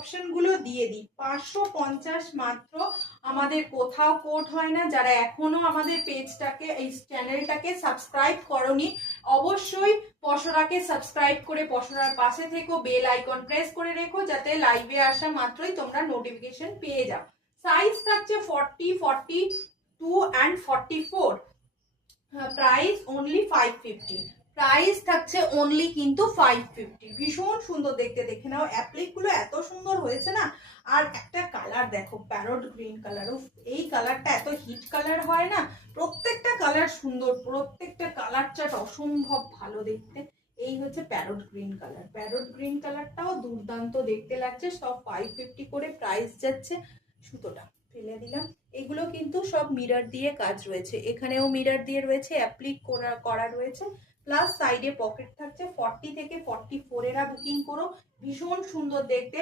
অপশনগুলো দিয়ে দিই। 550 মাত্র। আমাদের কোথাও কোড হয় না। যারা এখনো আমাদের পেজটাকে, এই চ্যানেলটাকে সাবস্ক্রাইব করনি, অবশ্যই পসরাকে সাবস্ক্রাইব করে পসরার পাশে থেকো, বেল আইকন প্রেস করে রেখো, যাতে লাইভে আসা মাত্রই তোমরা নোটিফিকেশন পেয়ে যাও। সাইজ থাকছে 40, 42 অ্যান্ড 44। Price only 550। প্রাইস থাকছে অনলি কিন্তু 550। ভীষণ সুন্দর দেখতে, দেখে নাও অ্যাপ্লিক গুলো এত সুন্দর হয়েছে না। আর একটা কালার দেখো, প্যারট গ্রিন কালার। এই কালারটা এত হিট কালার হয় না, প্রত্যেকটা কালার সুন্দর, প্রত্যেকটা কালার চার্ট অসম্ভব ভালো দেখতে। এই হচ্ছে parrot green colour. Parrot green কালারটাও দুর্দান্ত দেখতে লাগছে। সব 550 করে প্রাইস যাচ্ছে। সুতোটা ফেলে দিলাম। এগুলো কিন্তু সব মিরর দিয়ে কাজ রয়েছে, এখানেও মিরর দিয়ে রয়েছে, অ্যাপ্লিক করা রয়েছে, প্লাস সাইডে পকেট থাকছে। 40 থেকে 44 এরা বুকিং করো, ভীষণ সুন্দর দেখতে।